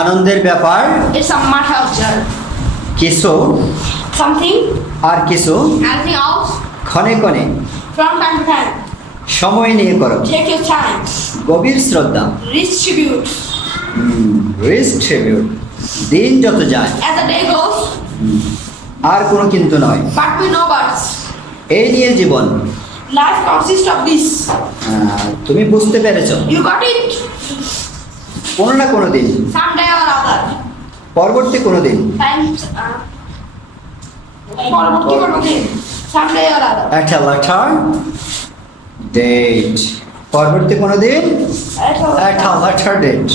আনন্দের ব্যাপার It's a matter of joy. কিছু Something, আর কিছু anything else, ক্ষণে ক্ষণে from time to time. সময় নিয়ে করো Take your time. গভীর শ্রদ্ধা Distribute. রিস্ট্রিবিউট দিন যত যায় As the day goes, আর কোনো কিন্তু নয় but we know buts. এই নিয়ে জীবন Life consists of this. তুমি বুঝতে পেরেছো You got it? কোনো না কোনো দিন Someday or other. পরবর্তী কোনো দিন Times, পরবর্তী কোনো দিন। Someday or other. একটা লেটার ডেট পরবর্তী কোনো দিন একটা লেটার ডেট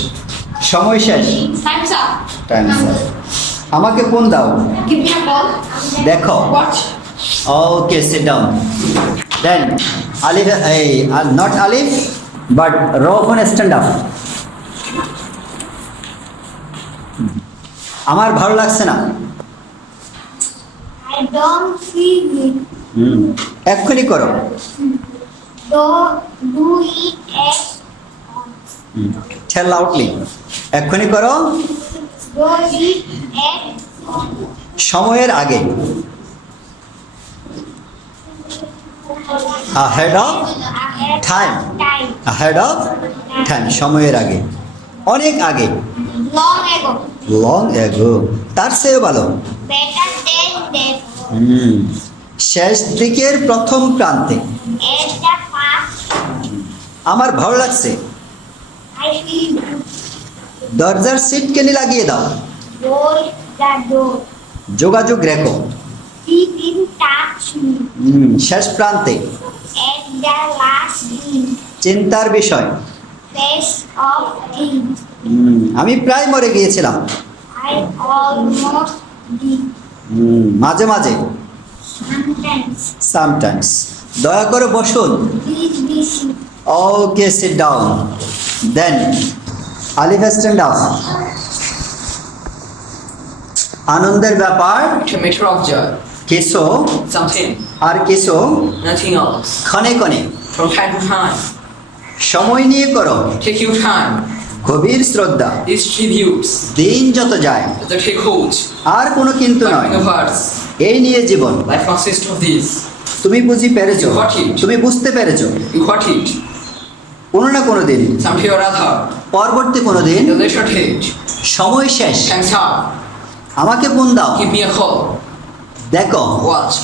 সময় শেষ Time's up. টাইম আমাকে ফোন দাও Give me a call. দেখো Watch. Okay sit down then আলিফ এই not Alif but Rohan stand up আমার ভালো লাগছে না I don't feel it. এক্ষুনি করো Do it at once. Tell loudly এক্ষুনি করো Do it at once. সময়ের আগে ahead of Ahead Time. of time. ahead of time সময়ের আগে অনেক আগে Long ago. লং এগো তার চেয়েও ভালো Better than that. শেষ দিকের প্রথম প্রান্তে At the past. আমার ভালো লাগছে I feel good. দরজার সিটকেনি লাগিয়ে দাও Roll the door. যোগাযোগ রেখো Keep in touch me. শেষ প্রান্তে At the last thing. চিন্তার বিষয় Face of things. আমি প্রায় মরে গিয়েছিলাম I almost did. মাঝে মাঝে Sometimes. সামটাইমস দয়া করে বসুন Please be seated. Okay sit down then Alif stand up আনন্দের ব্যাপার It's a matter of joy. কিছু Something, আর কিছু nothing else. ক্ষণে ক্ষণে From time to time. সময় নিয়ে করো Take your time. গভীর শ্রদ্ধা Distributes. দিন যত যায় The take hold. আর কোনো কিন্তু নয় Nothing of ours. এই নিয়ে জীবন Life consists of this. তুমি বুঝি পেরেছো You got it. তুমি বুঝতে পেরেছো You got it. কোনো না কোনো দিন Someday or other. পরবর্তী কোনো দিন The later date. সময় শেষ Time's up. আমাকে ফোন দাও Give me a call. দেখো Watch.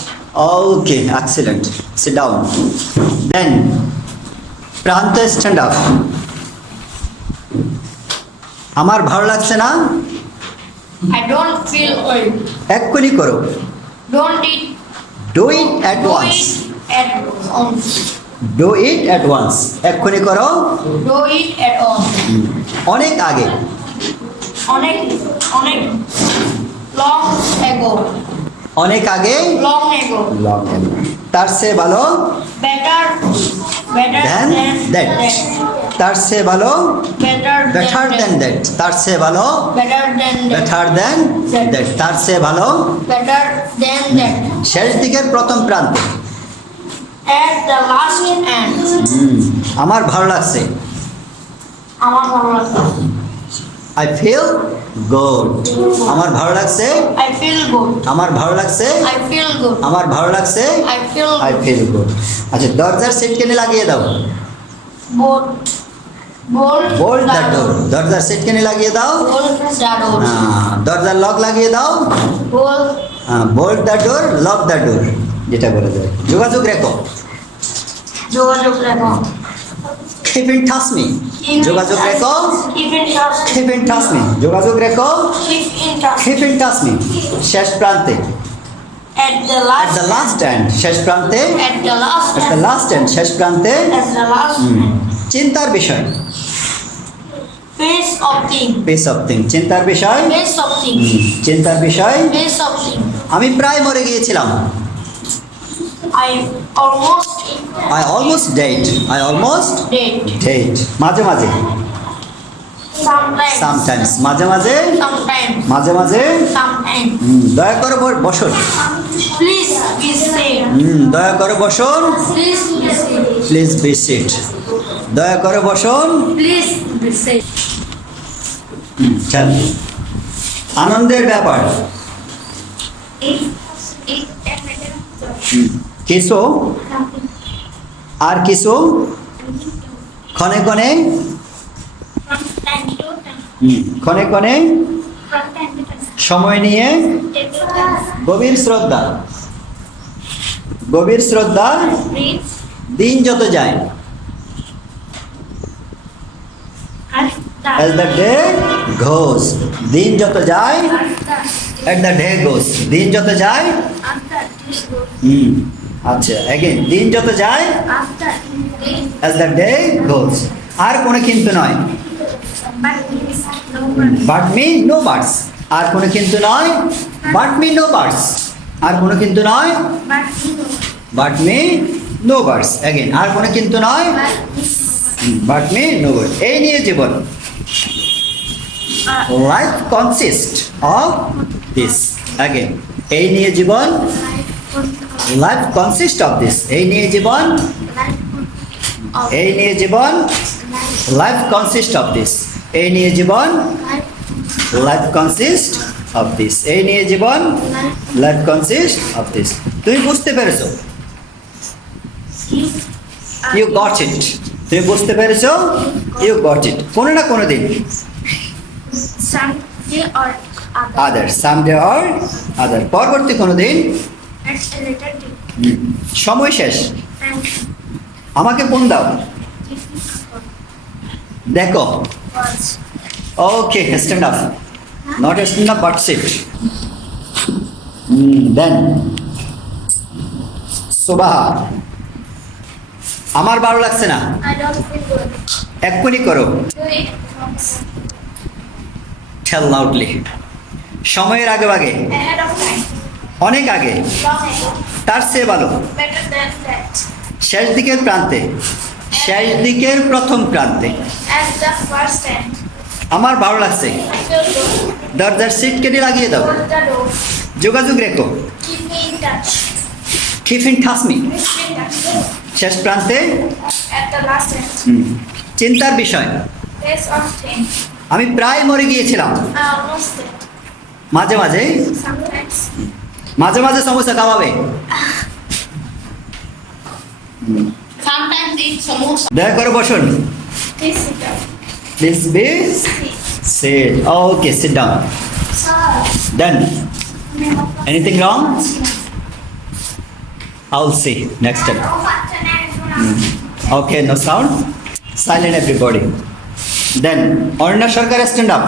ওকে এক্সিলেন্ট সিট ডাউন দেন প্রান্ত স্ট্যান্ড আপ আমার ভালো লাগছে না I don't feel good. এক্ষুনি করো Don't it. Do it at Do once it at once. Do it at once এক্ষুনি করো Do it at all. অনেক আগে অনেক long ago. অনেক আগে Long ago. তার চেয়ে ভালো Better Than than that. তার চেয়ে ভালো Better better then than that তার চেয়ে ভালো Better than that. Better then that তার চেয়ে ভালো Better than that. শেষ দিকের প্রথম প্রান্তে At the last end. আমার ভালো লাগছে আমার ভালো লাগছে। আই ফিল গুড আমার ভালো লাগছে I feel good. আমার ভালো লাগছে I feel good. আমার ভালো লাগছে I feel I feel good আচ্ছা দরজার সিটকেনি লাগিয়ে দাও bold. বোল্ড দ্য ডোর দরজার সিটকেনি লাগিয়ে দাও Bold the door. দরজার লক লাগিয়ে দাও Bold. Bold the door lock the door যেটা বলে দেবে যোগাযোগ রেখো যোগাযোগ রেখো। কিপ ইন টাচ মি যোগাযোগ রেখো Keep in touch. Keep in touch me যোগাযোগ রেখো Keep in touch. Keep in touch me শেষ প্রান্তে At the at the last. last end শেষ প্রান্তে At the last. at the last end শেষ প্রান্তে At the last. চিন্তার বিষয় Face of thing. Pace of thing চিন্তার বিষয় Face of thing. চিন্তার বিষয় Face of thing. আমি প্রায় মরে গিয়েছিলাম I almost I almost dead. Dead মাঝে মাঝে Sometimes. সামটাইমস মাঝে মাঝে Sometimes. মাঝে মাঝে Sometimes. দয়া করে বসুন Please be safe. দয়া করে বসুন Please be safe. Please be seat দয়া করে বসুন। Please be safe. চল, আনন্দের ব্যাপার। It's a matter of joy. কিছু আর কিছু ক্ষণে ক্ষণে From time to time. ক্ষণে ক্ষণে From time to time. সময় নিয়ে Take your time. গভীর শ্রদ্ধা। গভীর শ্রদ্ধা Breathe. দিন যত যায়, as the day goes, দিন যত যায়, at the day goes, দিন যত যায়, After this goes. আচ্ছা again, দিন যত যায়, After this. as the day goes, আর কোনো কিন্তু নয়, But this no one. but me no buts, আর কোনো কিন্তু নয়, but me no buts, আর কোনো কিন্তু নয়, But you. but me no buts, again, আর কোনো কিন্তু নয়, But this. but me no buts, এই নিয়ে জীবন। Life consists of this, again, এই নিয়ে জীবন, life consists of this, এই নিয়ে জীবন, এই নিয়ে জীবন, life consists of this, এই নিয়ে জীবন, life consists of this, এই নিয়ে জীবন, life consists of this। তুমি বুঝতে পেরেছো? You got it, তুমি বুঝতে পেরেছো? You got it, কোনো না কোনো দিন, Someday or other. other, someday or other, পরবর্তী কোনো দিন, At a later date. সময় শেষ, And আমাকে ফোন দাও, if you দেখো। was. Okay, stand up. Not stand up, but sit. Then, সুবাহা, আমার ভালো লাগছে না, I don't feel good. এক্ষুনি করো, Do it once. tell loudly, সময়ের আগে আগে, Ahead of time. অনেক আগে, Long ago. তার চেয়ে ভালো, Better than that. শেষ দিকের প্রান্তে, শেষ দিকের প্রথম প্রান্তে, At the first end. আমার ভালো লাগছে, I feel good. দরজার সিট কেটে লাগিয়ে দাও, Hold the door. যোগাযোগ রেখো, Keep me in touch. Keep in touch me, Keep me in touch. শেষ প্রান্তে, At the last end. চিন্তার বিষয়, Face of thing. আমি প্রায় মরে গিয়েছিলাম, I almost dead. মাঝে মাঝে, Sometimes. মাঝে মাঝে সমস্যা কামাবে, Sometimes eat samosa. দয়া করে বসুন, Please sit down. Please be Sit. Sit, okay sit down, Sir. Done, anything wrong, I will see next time, okay no sound, silent everybody. Then Aranya Sarkar stand up,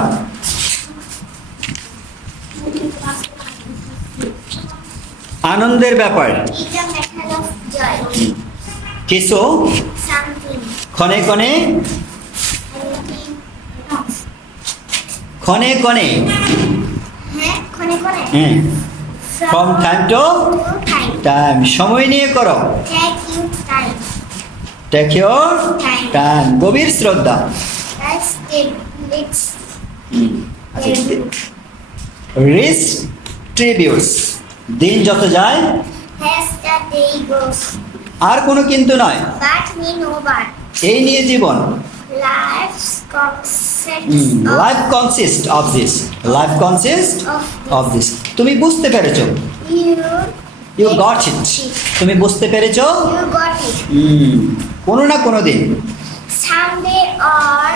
আনন্দের ব্যাপার, It's a method of joy. কিছু Something. ক্ষণে ক্ষণে, Anything. No. ক্ষণে ক্ষণে, হ্যাঁ, ক্ষণে ক্ষণে। From time to time. Time, সময় নিয়ে করো, Take you time. Take your time, গভীর শ্রদ্ধা, That's it. Let's রিস ট্রিবিউটস, দিন যত যায়, as the day goes. আর কোনো কিন্তু নয়, But me no but. এই নিয়ে জীবন, Life's consists life consist of this, life consist of this. তুমি বুঝতে পেরেছো, ইউ গট ইট, তুমি বুঝতে পেরেছো, You got it. কোনো না কোনো দিন, Someday or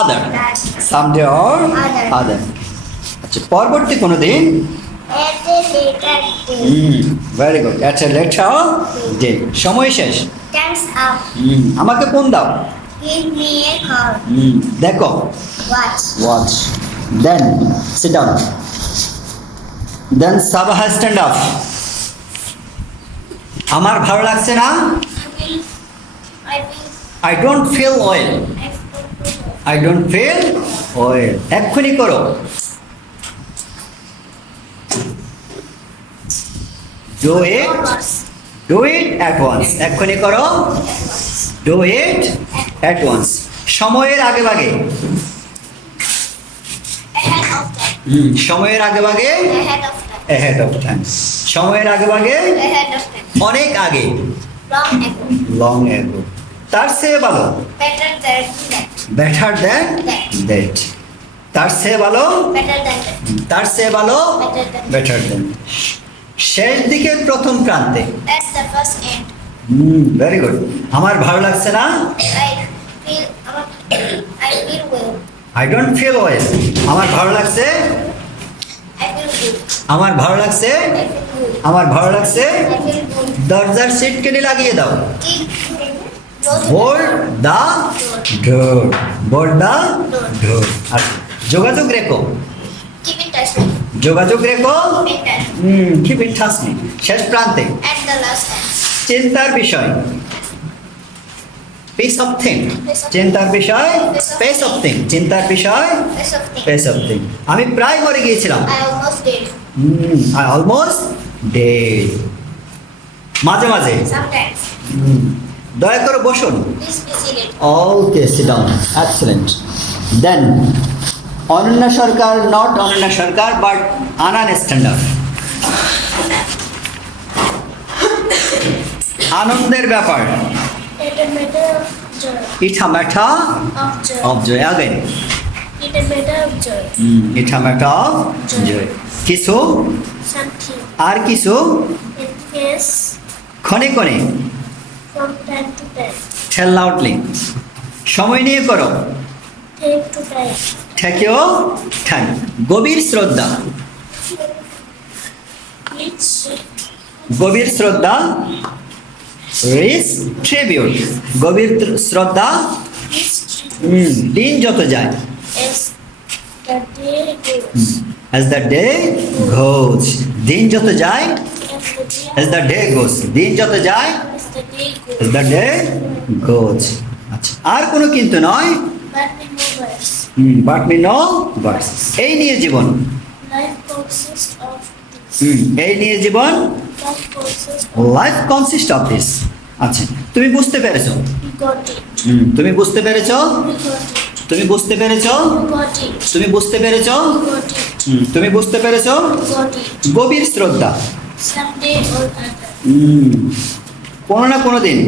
other, that. Someday or Other. আদার, আচ্ছা পরবর্তী কোনো দিন, At a later date. Very good, at a letter day, সময় শেষ, Time's up. আমাকে ফোন দাও, Give me a call. দেখো, Watch. Watch, then sit down, then Sabaha stand up, আমার ভালো লাগছে না, I I don't feel well, I don't feel well, এক্ষুনি করো, do it, do it at once, এক্ষুনি করো, ডু ইট অ্যাট ওয়ান্স, সময়ের আগে ভাগে, Ahead of time. সময়ের আগে ভাগে, Ahead of time. ahead of time, সময়ের আগে ভাগে, Ahead of time. অনেক আগে, Long ago. long ago, তার চেয়ে ভালো, Better than that. Better then that, তার চেয়ে ভালো, Better than that. তার চেয়ে ভালো, Better than that. Better then. শেষ দিকের প্রথম প্রান্তে, That's the first end. Very good. আমার ভালো লাগছে না, I feel well. I don't feel well. আমার ভালো লাগছে, I feel good. আমার ভালো লাগছে, I feel good. আমার ভালো লাগছে। I feel good. দরজার সিটকেনি লাগিয়ে দাও। Close বোল্ড দা ডোর, বোল্ড দা ডোর। আচ্ছা, যোগাযোগ রেখো, Keep in touch with যোগাযোগ রেখো। in touch. Keep in touch me. শেষ প্রান্তে, At the last end. চিন্তার বিষয়, পিস অফ থিং। চিন্তার বিষয়, পেস অফ থিং। চিন্তার বিষয়, Rest of things. Pace of thing. আমি প্রায় মরে গিয়েছিলাম। I almost did. I almost dead. মাঝে মাঝে। Sometimes. দয়া করে বসুন। Please be seated. Okay, sit down. Excellent. Then Ananya Sarkar, not Ananya Sarkar but Anan standard. আনন্দের ব্যাপার, It a matter of joy. It a matter Of joy. Of joy. Again, It a matter of joy. It a matter of joy. কিছু, Something. আর কিছু, It is ক্ষণে ক্ষণে। from time to time. Tell loudly. সময় নিয়ে করো, Take to time. ঠেকেও ঠান। গভীর শ্রদ্ধা, Which গভীর শ্রদ্ধা, রিস ট্রিবিউট। গভীর শ্রদ্ধা। is দিন যত যায়, as the day goes. as the day goes। দিন যত যায়, as the day goes। দিন যত যায়, As the day goes. as the day goes। আচ্ছা, আর কোনো কিন্তু নয়। But remembers. But me no but. এই নিয়ে জীবন, Life consists of this. এই নিয়ে জীবন, Life consists of. Life consist of this. আচ্ছা, তুমি বুঝতে পেরেছো, We got it. তুমি বুঝতে পেরেছো, We got it. তুমি বুঝতে পেরেছো, We got it. তুমি বুঝতে পেরেছো, We got it. তুমি বুঝতে পেরেছো। We got it. গভীর শ্রদ্ধা, Someday or other. কোনো না কোনো দিন,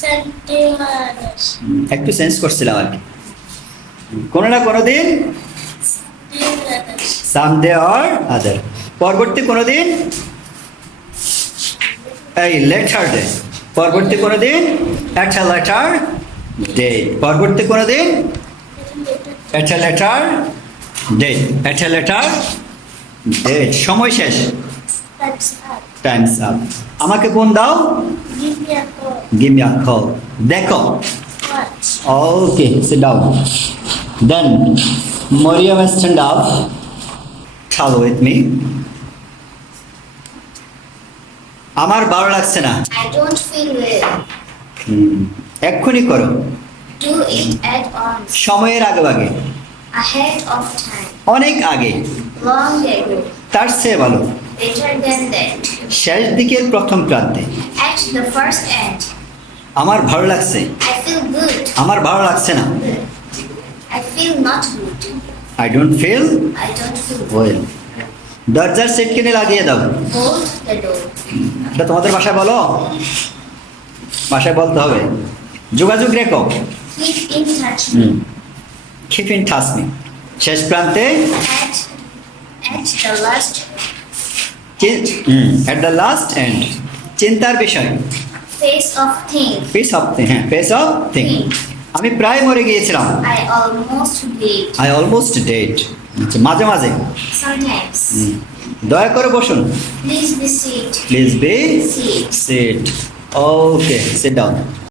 Someday or other. একটু সেন্স করছিলাম আর কি। কোনো না কোনো দিন, Someday or other. Someday or other. পরবর্তী কোনো দিন, এই লেটার ডে। পরবর্তী কোনো দিন, একটা লেটার ডে। পরবর্তী কোনো দিন, একটা লেটার ডে। একটা লেটার ডে। সময় শেষ, Time's up. Time's up. আমাকে ফোন দাও, Give me a call. Give me a call. দেখো, Watch. Okay, sit down. Then Mariam stand up, travel with me. আমার ভালো লাগছে না, I don't feel well. এক্ষুনি করো। Do it at once. সময়ের আগে আগে, Ahead of time. অনেক আগে, Long ago. তার চেয়ে ভালো। Better than that. শেষ দিকের প্রথম প্রান্তে, At the first end. আমার ভালো লাগছে, I feel good. আমার ভালো লাগছে না। I feel not good. I don't feel I don't feel good. Well. দরজার সেট কিনে লাগিয়ে দাও। Hold the door. এটা তোমাদের বাসায় বলো, বাসায় বলতে হবে। যোগাযোগ রেখো, Keep in touch. Keep in touch me. শেষ প্রান্তে, At the last at the last end. চিন্তার বিষয়, phase of things. Pace of thing. হ্যাঁ, পেস অফ থিং। আমি প্রায় মরে গিয়েছিলাম, I almost did. I almost dead. মাঝে মাঝে, Sometimes. দয়া করে বসুন। Please be seated. Please be Sit. Sit. Okay, sit down.